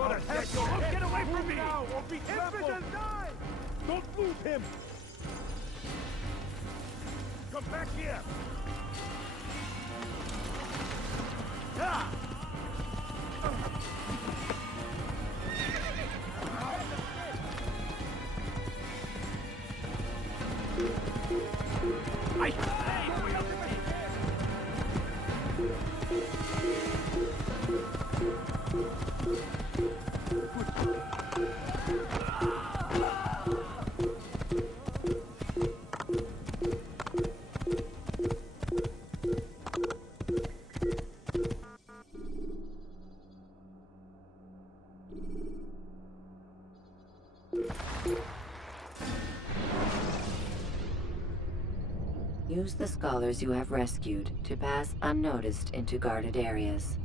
Get away from me! Now, or be Infidel, die! Don't move him! Come back here! Ah! Use the scholars you have rescued to pass unnoticed into guarded areas.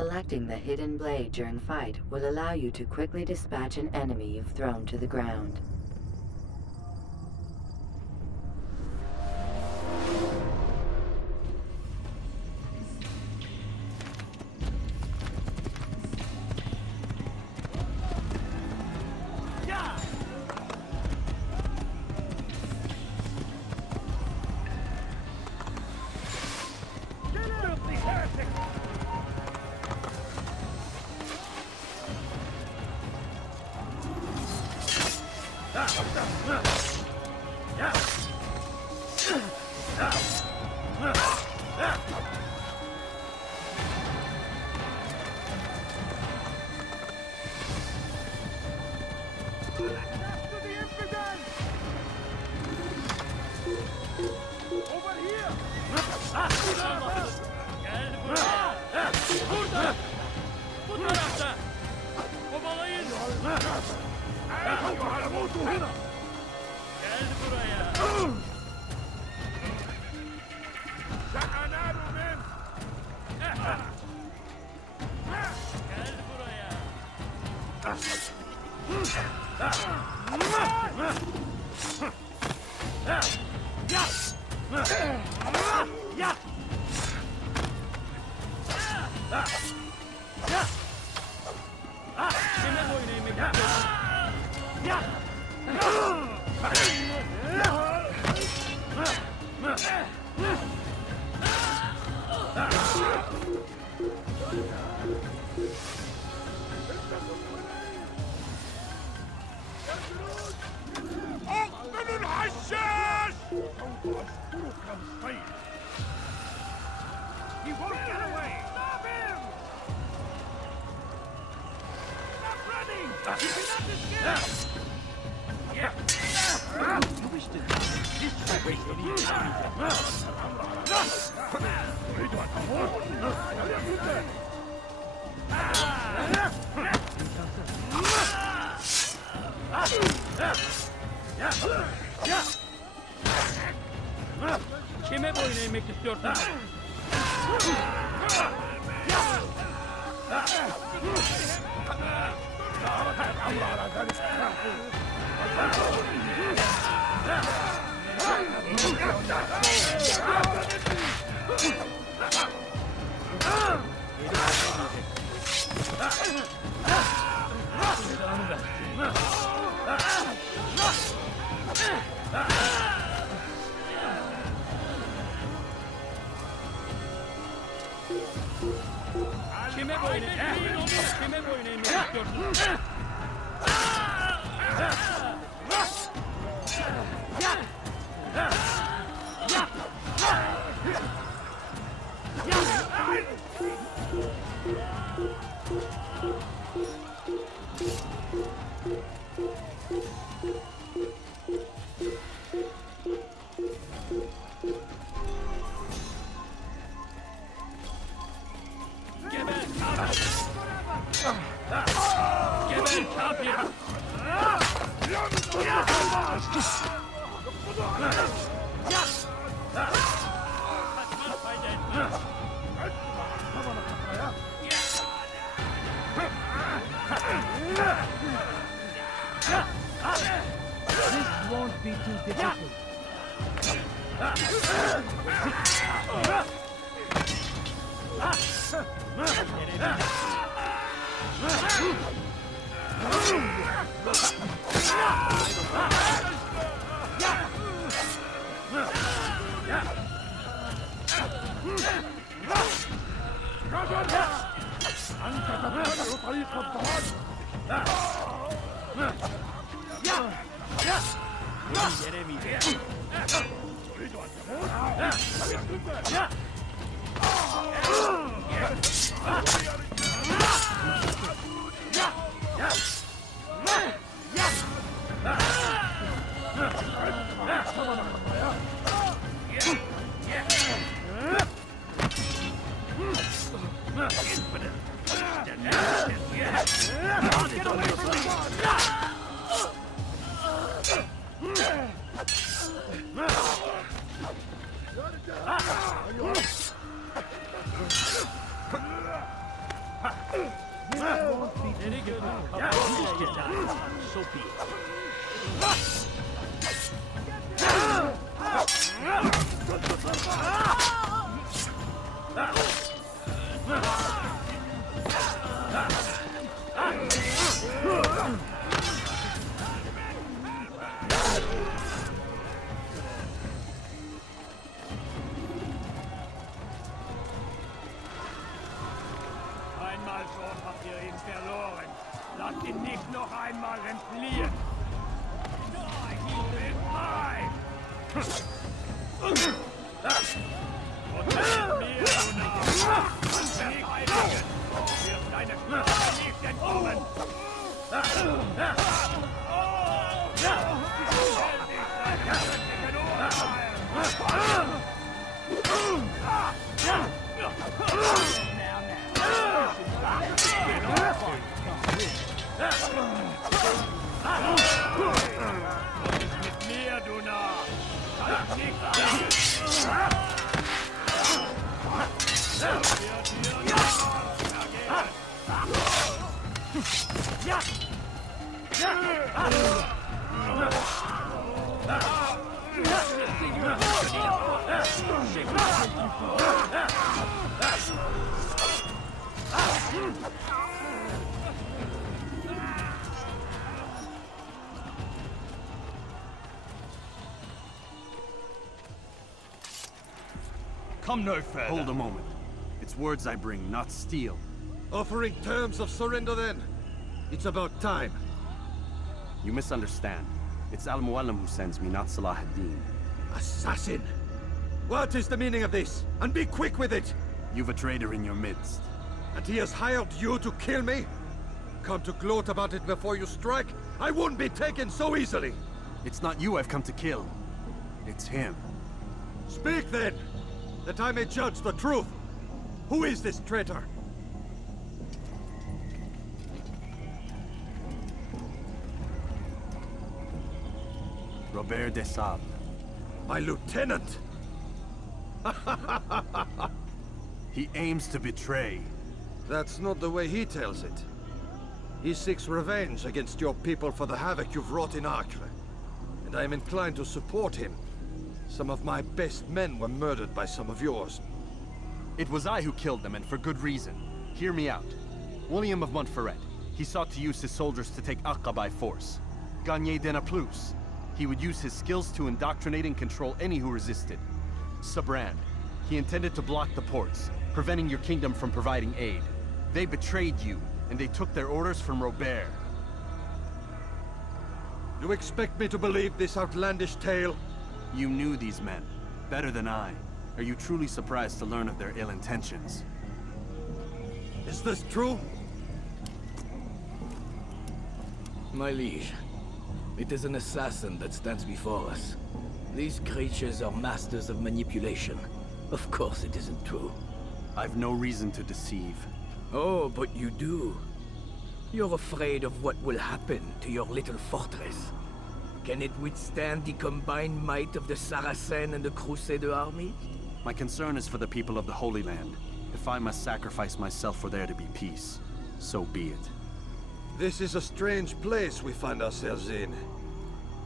Selecting the hidden blade during fight will allow you to quickly dispatch an enemy you've thrown to the ground. موتوا هنا. سأنال منه. أقبل الحشاش! سوف أشكرك الخير. He won't get away! Stop him! Stop running! He cannot escape! You wish to this will waste any time. Kime boyun eğmek istiyorsun? Kime boyun eğmek istiyorsun? This won't be too difficult. أنت تتبع طريق الضلال. تريد أن تموت؟ Get away from me! So be Einmal schon habt ihr ihn verloren. Lasst ihn nicht noch einmal entfliehen. He is mine. Und mir den Heiligen wird deine Sprache nicht entkommen. Come no further. Hold a moment. It's words I bring, not steel. Offering terms of surrender then? It's about time. You misunderstand. It's Al-Mualim who sends me, not Salah ad-Din. Assassin! What is the meaning of this? And be quick with it! You've a traitor in your midst. And he has hired you to kill me? Come to gloat about it before you strike? I wouldn't be taken so easily! It's not you I've come to kill. It's him. Speak then! That I may judge the truth! Who is this traitor? Robert de Sable. My lieutenant! He aims to betray. That's not the way he tells it. He seeks revenge against your people for the havoc you've wrought in Acre. And I am inclined to support him. Some of my best men were murdered by some of yours. It was I who killed them, and for good reason. Hear me out. William of Montferrat. He sought to use his soldiers to take Acre by force. Gagné de Naplouse. He would use his skills to indoctrinate and control any who resisted. Sabrand. He intended to block the ports, preventing your kingdom from providing aid. They betrayed you, and they took their orders from Robert. You expect me to believe this outlandish tale? You knew these men, better than I. Are you truly surprised to learn of their ill intentions? Is this true? My liege, it is an assassin that stands before us. These creatures are masters of manipulation. Of course it isn't true. I've no reason to deceive. Oh, but you do. You're afraid of what will happen to your little fortress. Can it withstand the combined might of the Saracen and the Crusader army? My concern is for the people of the Holy Land. If I must sacrifice myself for there to be peace, so be it. This is a strange place we find ourselves in.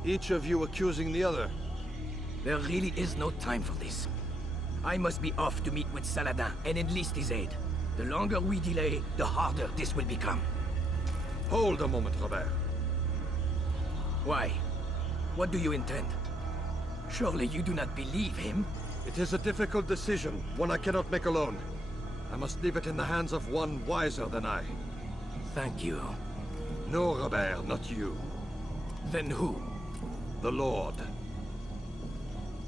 Each of you accusing the other. There really is no time for this. I must be off to meet with Saladin and enlist his aid. The longer we delay, the harder this will become. Hold a moment, Robert. Why? What do you intend? Surely you do not believe him? It is a difficult decision, one I cannot make alone. I must leave it in the hands of one wiser than I. Thank you. No, Robert, not you. Then who? The Lord.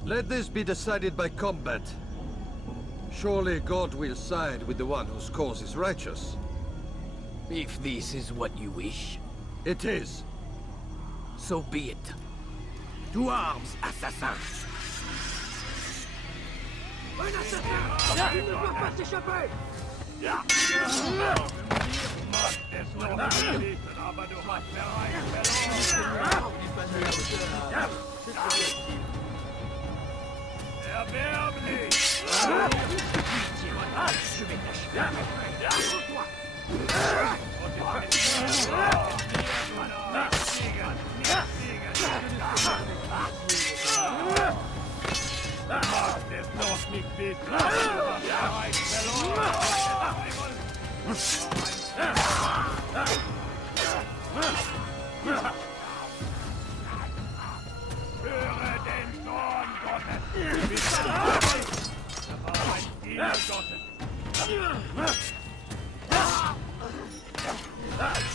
Let this be decided by combat. Surely God will side with the one whose cause is righteous. If this is what you wish, It is. so be it. To arms, assassins! Un assassin! Il ne doit pas s'échapper! Aber du hast bereits verloren! Erbärmlich! Je vais Macht es doch nicht mit! Du hast bereits verloren! Höre den Zorn Gottes! Das war ein Ziel Gottes!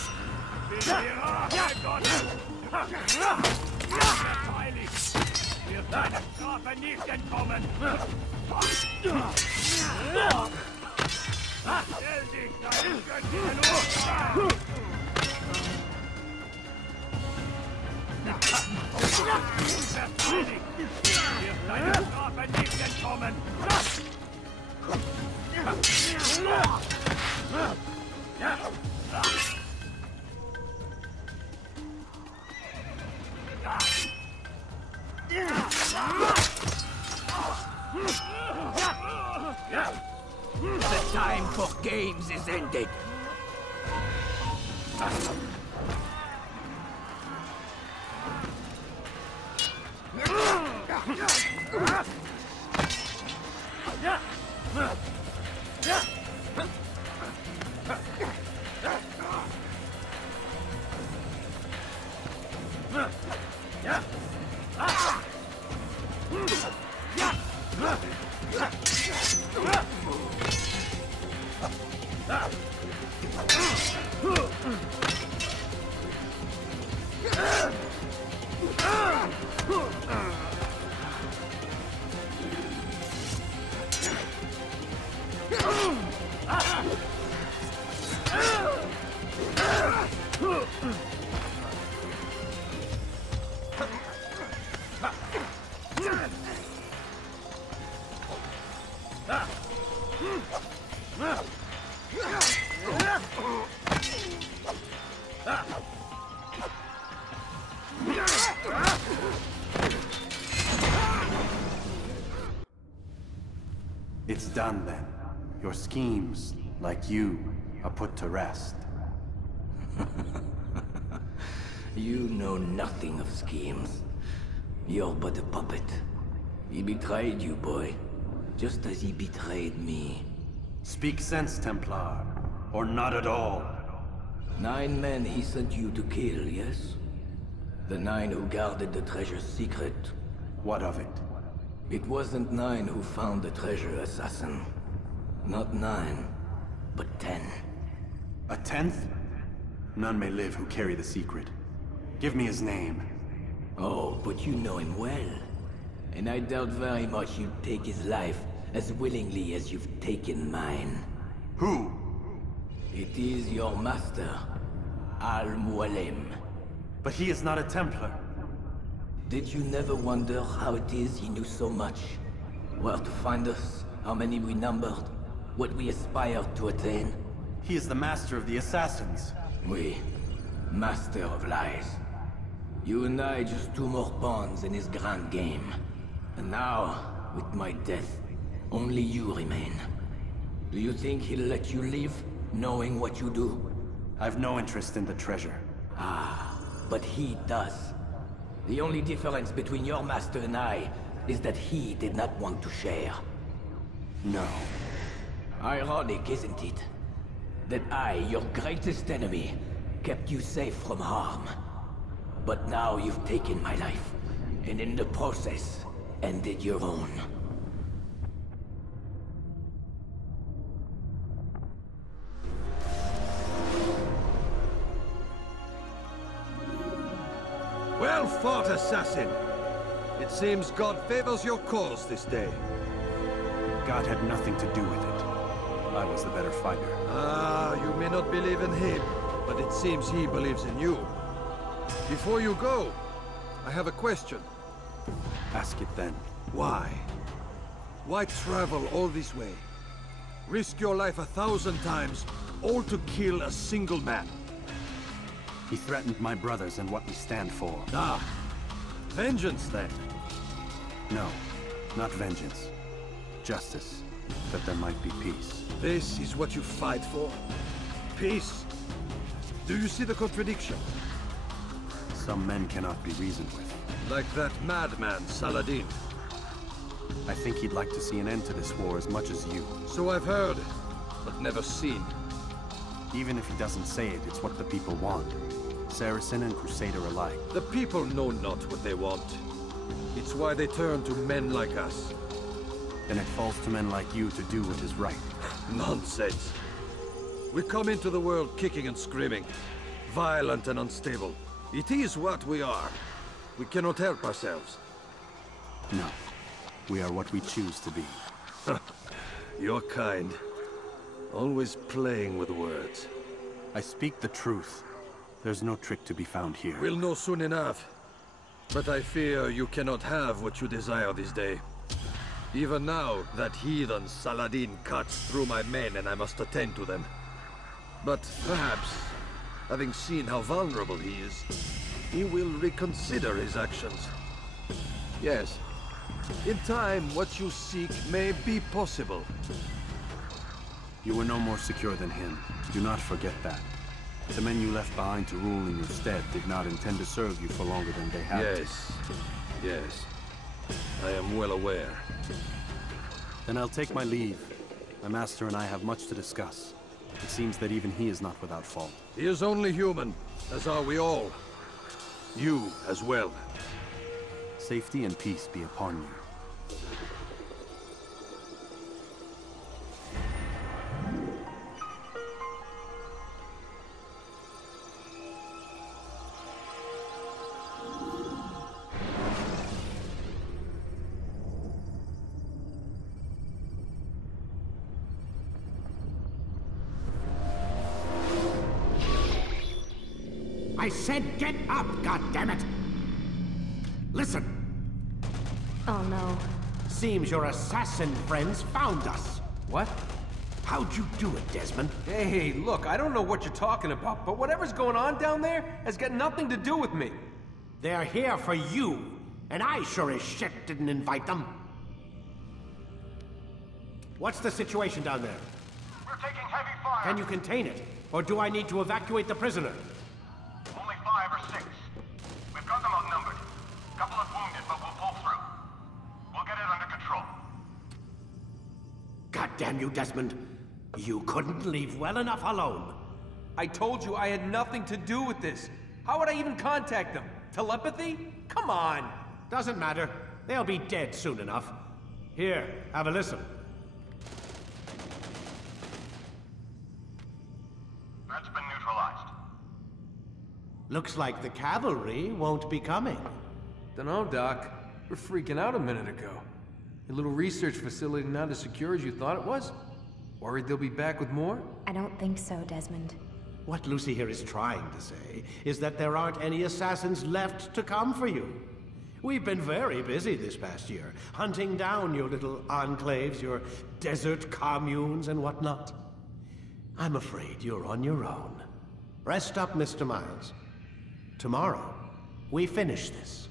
Bin die Rache Gottes! Heilig! Wird deine Strafe nicht entkommen! Stell dich deinem göttlichen Urteil! Verteidigt! Wird deine Strafe nicht entkommen! time for games is ended. It's done then. Your schemes, like you, are put to rest. You know nothing of schemes. You're but a puppet. He betrayed you, boy. Just as he betrayed me. Speak sense, Templar. Or not at all. 9 men he sent you to kill, yes? The 9 who guarded the treasure's secret. What of it? It wasn't 9 who found the treasure, assassin. Not 9, but 10. A 10th? None may live who carry the secret. Give me his name. Oh, but you know him well. And I doubt very much you'd take his life as willingly as you've taken mine. Who? It is your master, Al-Mualim. But he is not a Templar. Did you never wonder how it is he knew so much? Where to find us, how many we numbered, what we aspired to attain? He is the master of the assassins. We, master of lies. You and I just 2 more pawns in his grand game. And now, with my death, only you remain. Do you think he'll let you live, knowing what you do? I've no interest in the treasure. Ah, but he does. The only difference between your master and I is that he did not want to share. No. Ironic, isn't it? That I, your greatest enemy, kept you safe from harm. But now you've taken my life, and in the process, ended your own. Well fought, assassin! It seems God favors your cause this day. God had nothing to do with it. I was the better fighter. Ah, you may not believe in him, but it seems he believes in you. Before you go, I have a question. Ask it then. Why? Why travel all this way? Risk your life 1,000 times, all to kill a single man? He threatened my brothers and what we stand for. Ah, vengeance then? No, not vengeance. Justice, that there might be peace. This is what you fight for? Peace? Do you see the contradiction? Some men cannot be reasoned with. Like that madman, Saladin. I think he'd like to see an end to this war as much as you. So I've heard, but never seen. Even if he doesn't say it, it's what the people want. Saracen and Crusader alike. The people know not what they want. It's why they turn to men like us. Then it falls to men like you to do what is right. Nonsense. We come into the world kicking and screaming, violent and unstable. It is what we are. We cannot help ourselves. No. We are what we choose to be. Your kind. Always playing with words. I speak the truth. There's no trick to be found here. We'll know soon enough. But I fear you cannot have what you desire this day. Even now, that heathen Saladin cuts through my men and I must attend to them. But perhaps, having seen how vulnerable he is, he will reconsider his actions. Yes, in time, what you seek may be possible. You were no more secure than him. Do not forget that. The men you left behind to rule in your stead did not intend to serve you for longer than they had to. Yes. I am well aware. Then I'll take my leave. My master and I have much to discuss. It seems that even he is not without fault. He is only human, as are we all. You as well. Safety and peace be upon you. I said get up, goddammit! Listen! Oh no. Seems your assassin friends found us. What? How'd you do it, Desmond? Hey, look, I don't know what you're talking about, but whatever's going on down there has got nothing to do with me. They're here for you, and I sure as shit didn't invite them. What's the situation down there? We're taking heavy fire. Can you contain it? Or do I need to evacuate the prisoner? Only 5 or 6. We've got them outnumbered. Couple of wounded, but we'll pull through. We'll get it under control. God damn you, Desmond. You couldn't leave well enough alone. I told you I had nothing to do with this. How would I even contact them? Telepathy? Come on! Doesn't matter. They'll be dead soon enough. Here, have a listen. That's been neutralized. Looks like the cavalry won't be coming. Dunno, Doc. We're freaking out a minute ago. Your little research facility not as secure as you thought it was? Worried they'll be back with more? I don't think so, Desmond. What Lucy here is trying to say is that there aren't any assassins left to come for you. We've been very busy this past year, hunting down your little enclaves, your desert communes and whatnot. I'm afraid you're on your own. Rest up, Mr. Miles. Tomorrow, we finish this.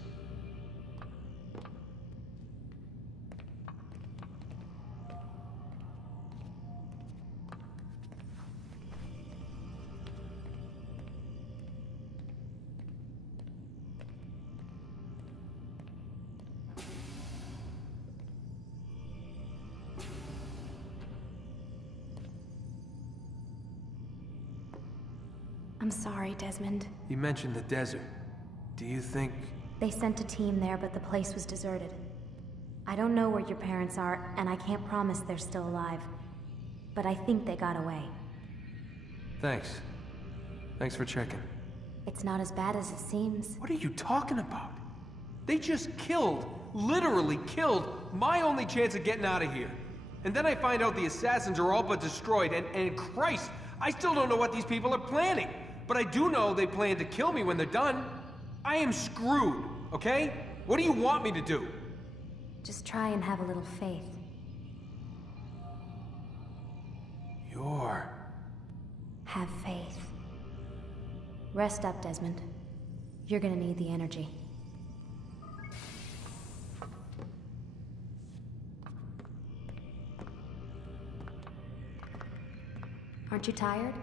I'm sorry, Desmond. You mentioned the desert. Do you think... They sent a team there, but the place was deserted. I don't know where your parents are, and I can't promise they're still alive. But I think they got away. Thanks. Thanks for checking. It's not as bad as it seems. What are you talking about? They just killed, literally killed, my only chance of getting out of here. And then I find out the assassins are all but destroyed, and Christ, I still don't know what these people are planning. But I do know they plan to kill me when they're done. I am screwed, okay? What do you want me to do? Just try and have a little faith. Have faith. Rest up, Desmond. You're gonna need the energy. Aren't you tired?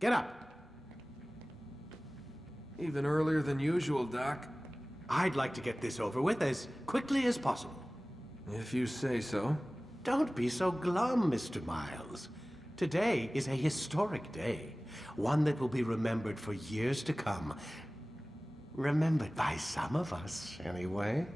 Get up. Even earlier than usual, Doc. I'd like to get this over with as quickly as possible. If you say so. Don't be so glum, Mr. Miles. Today is a historic day. One that will be remembered for years to come. Remembered by some of us, anyway.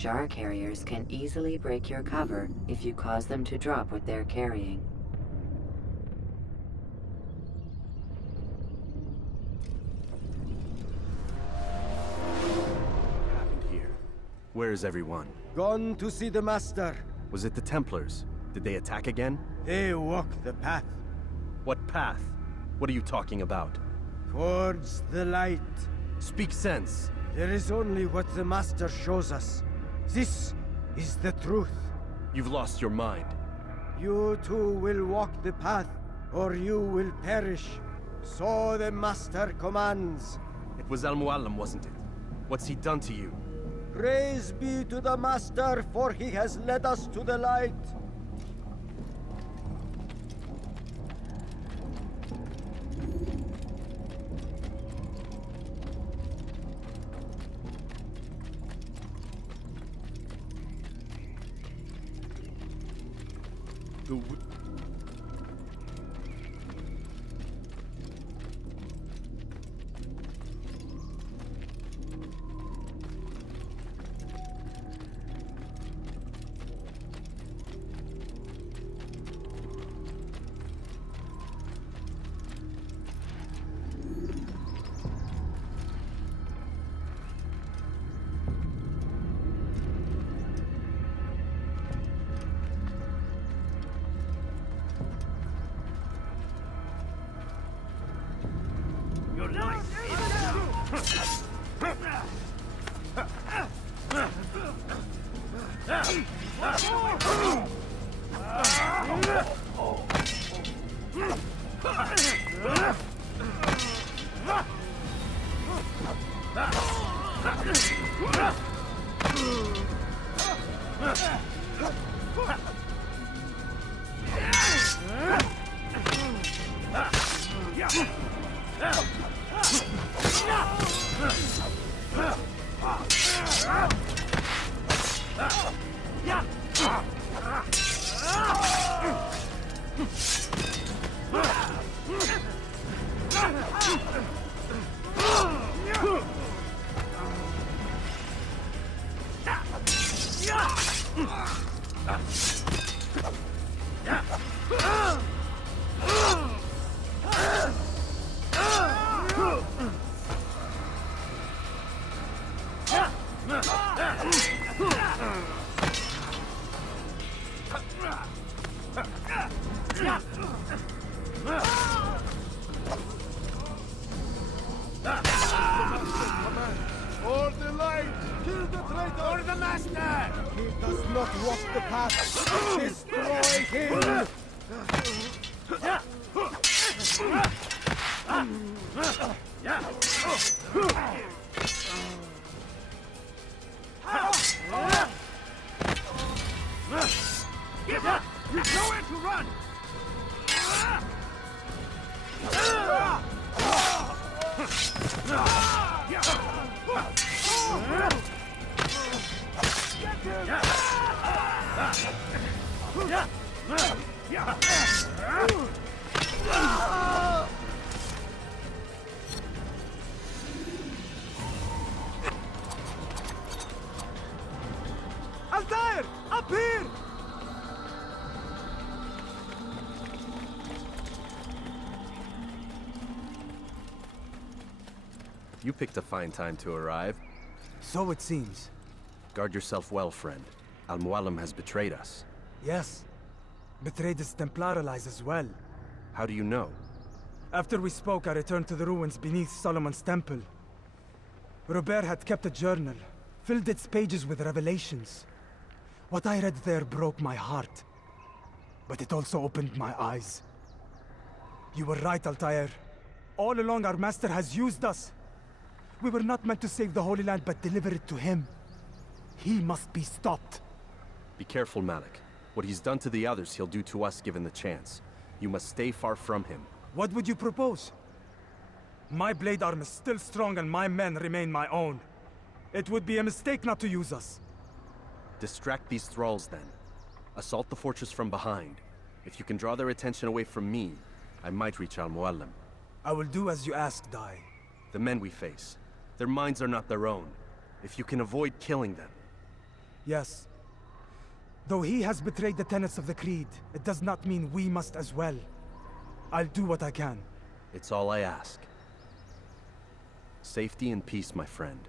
Jar carriers can easily break your cover if you cause them to drop what they're carrying. What happened here? Where is everyone? Gone to see the Master. Was it the Templars? Did they attack again? They walk the path. What path? What are you talking about? Towards the light. Speak sense. There is only what the Master shows us. This is the truth. You've lost your mind. You too will walk the path, or you will perish. So the Master commands. It was Al-Mualim, wasn't it? What's he done to you? Praise be to the Master, for he has led us to the light. For the master! He does not walk the path. Destroy him! Nowhere to run! Altair! Up here! You picked a fine time to arrive. So it seems. Guard yourself well, friend. Al-Mualim has betrayed us. Yes. Betrayed his Templar allies as well. How do you know? After we spoke, I returned to the ruins beneath Solomon's temple. Robert had kept a journal, filled its pages with revelations. What I read there broke my heart. But it also opened my eyes. You were right, Altair. All along, our master has used us. We were not meant to save the Holy Land, but deliver it to him. He must be stopped. Be careful, Malik. What he's done to the others, he'll do to us given the chance. You must stay far from him. What would you propose? My blade arm is still strong and my men remain my own. It would be a mistake not to use us. Distract these thralls, then. Assault the fortress from behind. If you can draw their attention away from me, I might reach Al-Mualim. I will do as you ask, Dai. The men we face, their minds are not their own. If you can avoid killing them. Yes. Though he has betrayed the tenets of the Creed, it does not mean we must as well. I'll do what I can. It's all I ask. Safety and peace, my friend.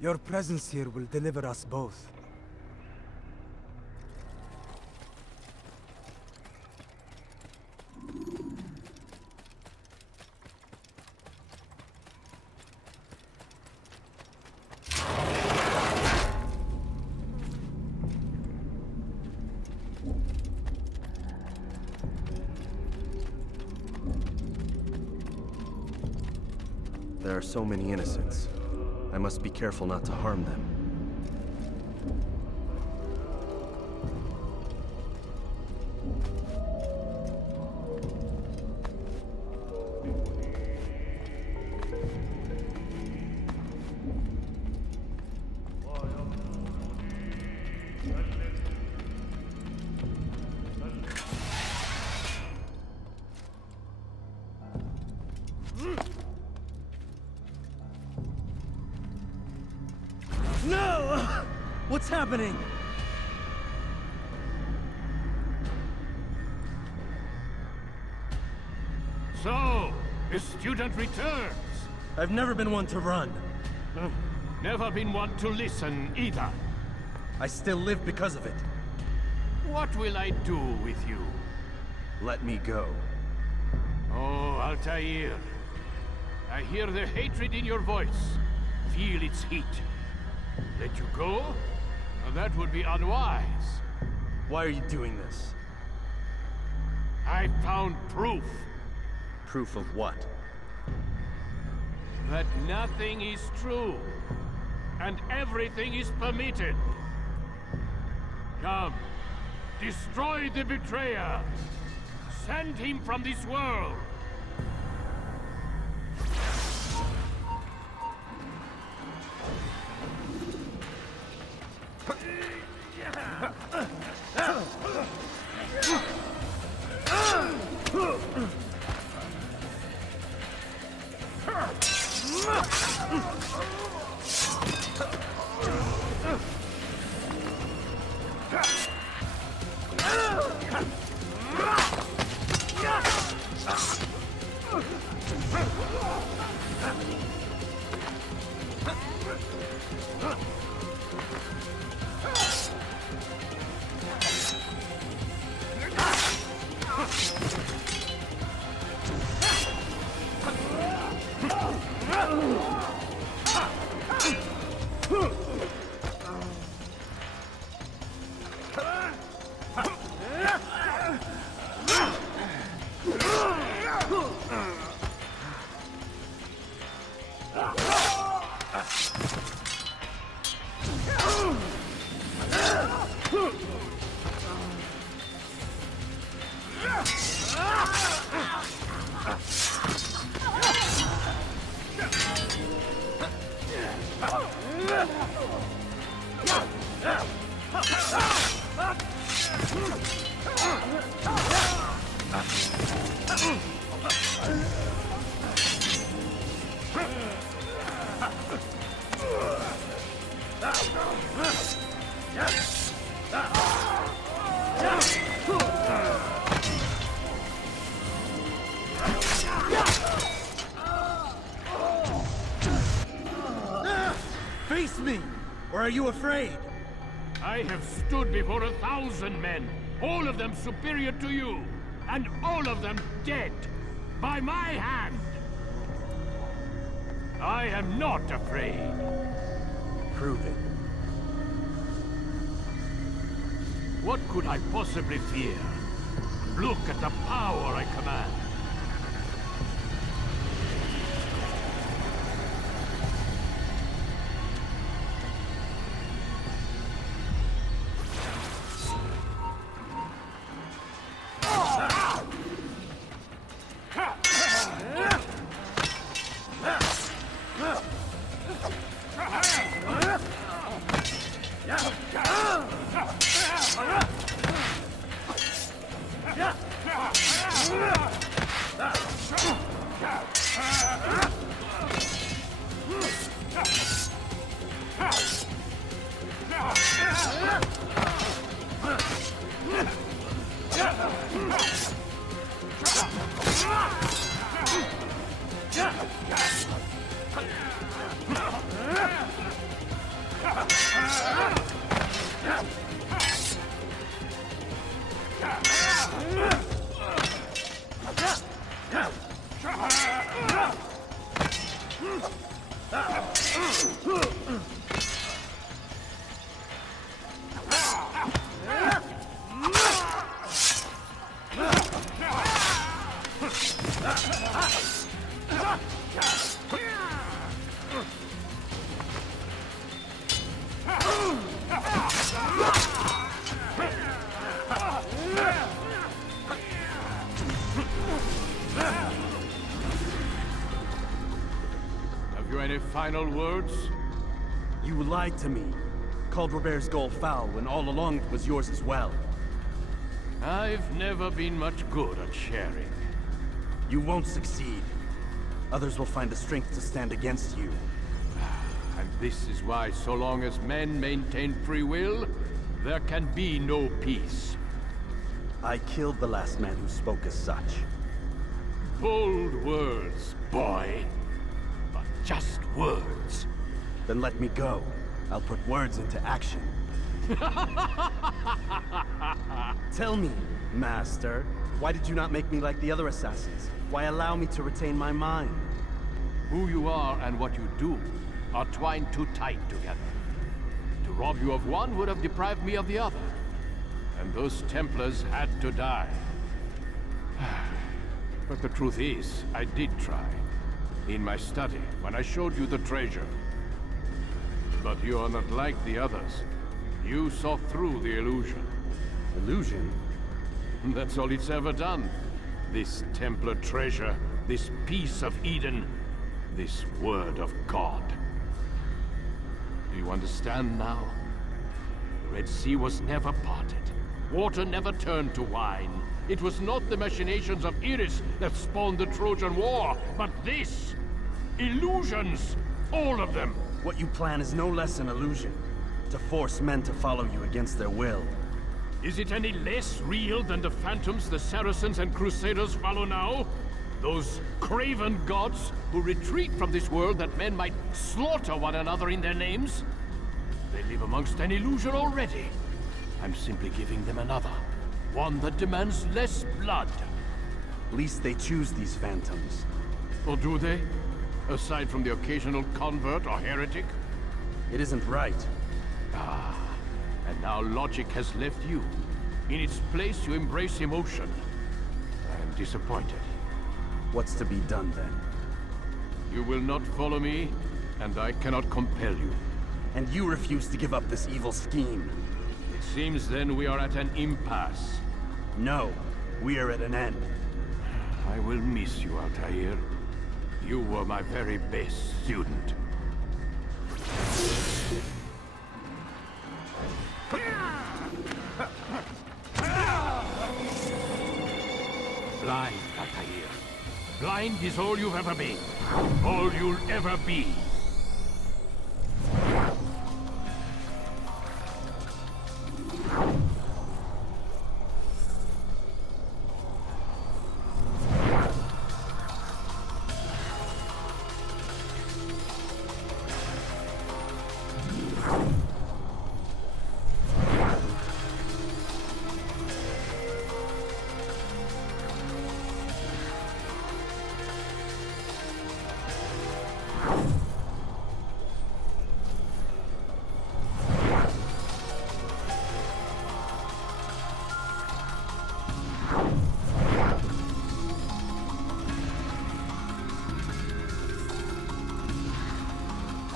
Your presence here will deliver us both. There are so many innocents. I must be careful not to harm them. No! What's happening? So, the student returns. I've never been one to run. Never been one to listen either. I still live because of it. What will I do with you? Let me go. Oh, Altair. I hear the hatred in your voice. Feel its heat. Let you go? Now that would be unwise. Why are you doing this? I found proof. Proof of what? That nothing is true. And everything is permitted. Come. Destroy the betrayer. Send him from this world. me! Or are you afraid? I have stood before 1,000 men, all of them superior to you, and all of them dead, by my hand. I am not afraid. Prove it. What could I possibly fear? Look at the power I command. Final words? You lied to me. Called Robert's goal foul when all along it was yours as well. I've never been much good at sharing. You won't succeed. Others will find the strength to stand against you. And this is why, so long as men maintain free will, there can be no peace. I killed the last man who spoke as such. Bold words, boy. But just words. Then let me go. I'll put words into action. Tell me, Master, why did you not make me like the other assassins? Why allow me to retain my mind? Who you are and what you do are twined too tight together. To rob you of one would have deprived me of the other. And those Templars had to die. But the truth is, I did try. In my study, when I showed you the treasure. But you are not like the others. You saw through the illusion. Illusion? That's all it's ever done. This Templar treasure, this piece of Eden, this word of God. Do you understand now? The Red Sea was never parted. Water never turned to wine. It was not the machinations of Iris that spawned the Trojan War, but this! Illusions! All of them! What you plan is no less an illusion. To force men to follow you against their will. Is it any less real than the phantoms the Saracens and Crusaders follow now? Those craven gods who retreat from this world that men might slaughter one another in their names? They live amongst an illusion already. I'm simply giving them another. One that demands less blood. Least they choose these phantoms. Or do they? Aside from the occasional convert or heretic? It isn't right. Ah, and now logic has left you. In its place, you embrace emotion. I am disappointed. What's to be done then? You will not follow me, and I cannot compel you. And you refuse to give up this evil scheme. It seems then we are at an impasse. No, we are at an end. I will miss you, Altair. You were my very best student. Blind, Altair. Blind is all you've ever been. All you'll ever be.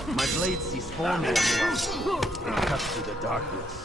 My blade sees form no longer. It cuts through the darkness.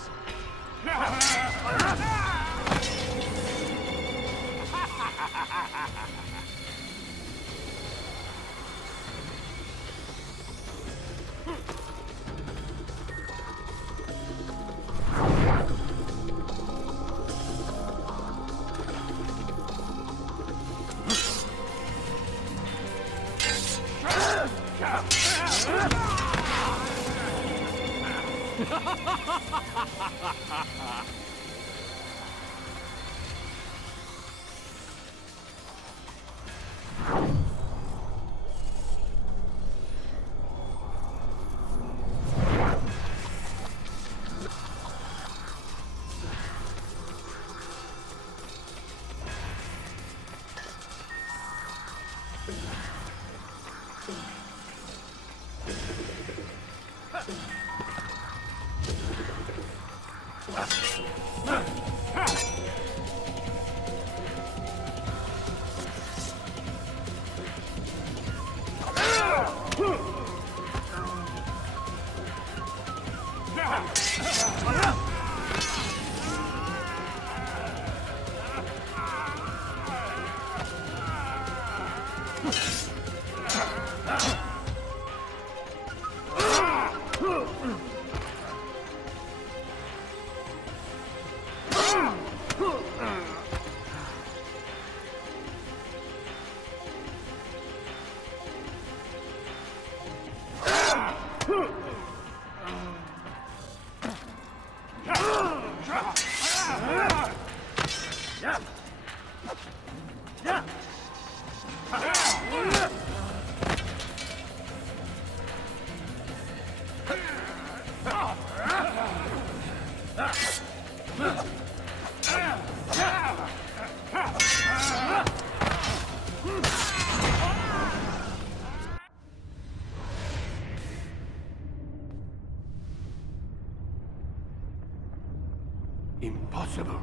Impossible.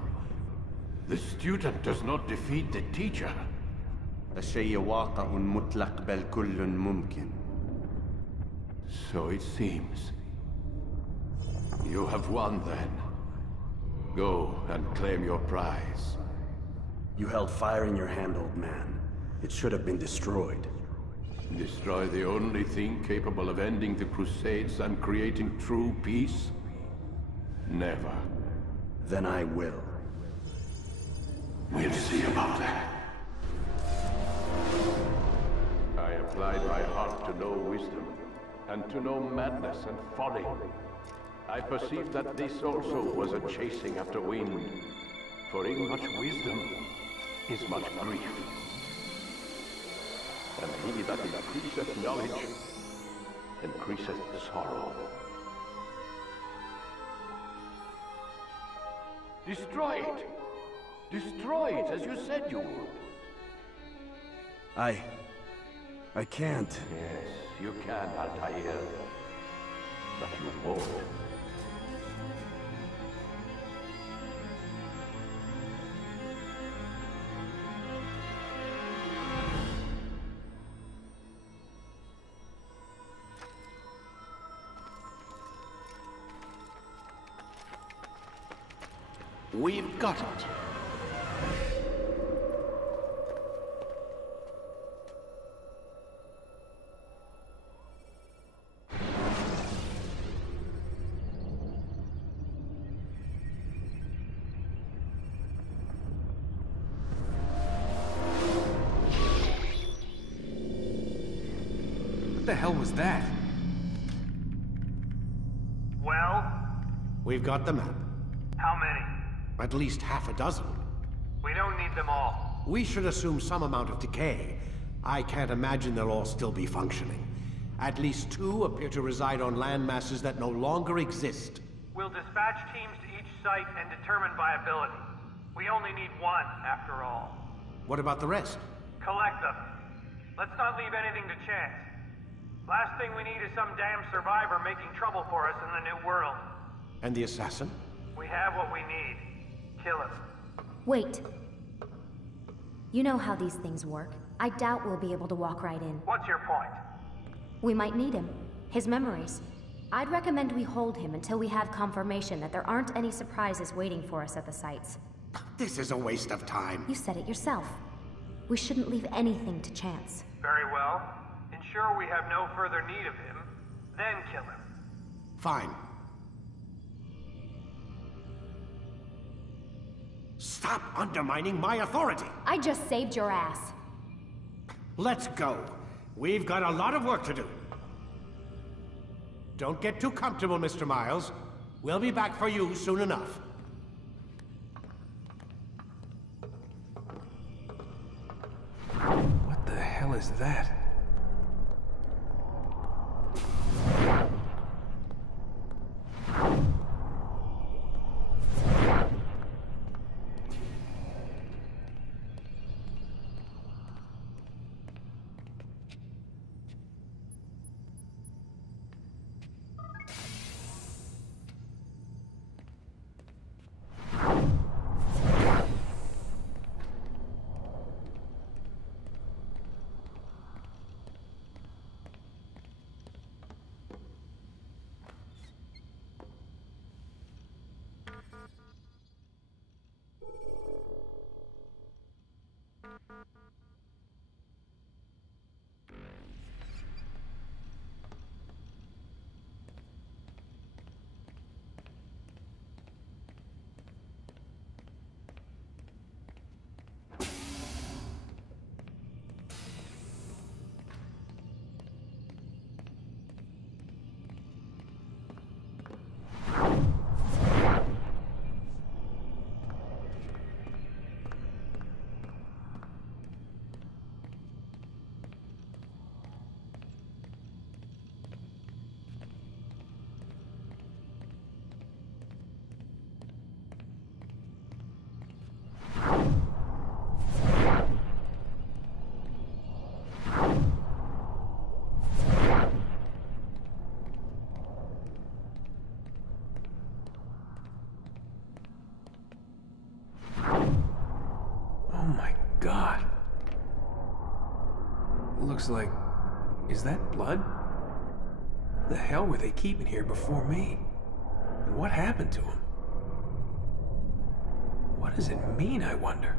The student does not defeat the teacher. الشيء واقع مطلق بل كل ممكن. So it seems. You have won then. Go and claim your prize. You held fire in your hand, old man. It should have been destroyed. Destroy the only thing capable of ending the Crusades and creating true peace? Never. Then I will. We'll see about that. I applied my heart to know wisdom, and to know madness and folly. I perceived that this also was a chasing after wind, for in much wisdom is much grief. And he that increaseth knowledge, increaseth sorrow. Destroy it! Destroy it, as you said you would. I can't. Yes, you can, Altair. But you won't. We've got it. What the hell was that? Well? We've got the map. How many? At least half a dozen. We don't need them all. We should assume some amount of decay. I can't imagine they'll all still be functioning. At least 2 appear to reside on land masses that no longer exist. We'll dispatch teams to each site and determine viability. We only need 1, after all. What about the rest? Collect them. Let's not leave anything to chance. Last thing we need is some damn survivor making trouble for us in the new world. And the assassin? We have what we need. Kill him. Wait. You know how these things work. I doubt we'll be able to walk right in. What's your point? We might need him. His memories. I'd recommend we hold him until we have confirmation that there aren't any surprises waiting for us at the sites. This is a waste of time. You said it yourself. We shouldn't leave anything to chance. Very well. Ensure we have no further need of him, then kill him. Fine. Stop undermining my authority! I just saved your ass. Let's go. We've got a lot of work to do. Don't get too comfortable, Mr. Miles. We'll be back for you soon enough. What the hell is that? God. Looks like... Is that blood? What the hell were they keeping here before me? And what happened to him? What does it mean, I wonder?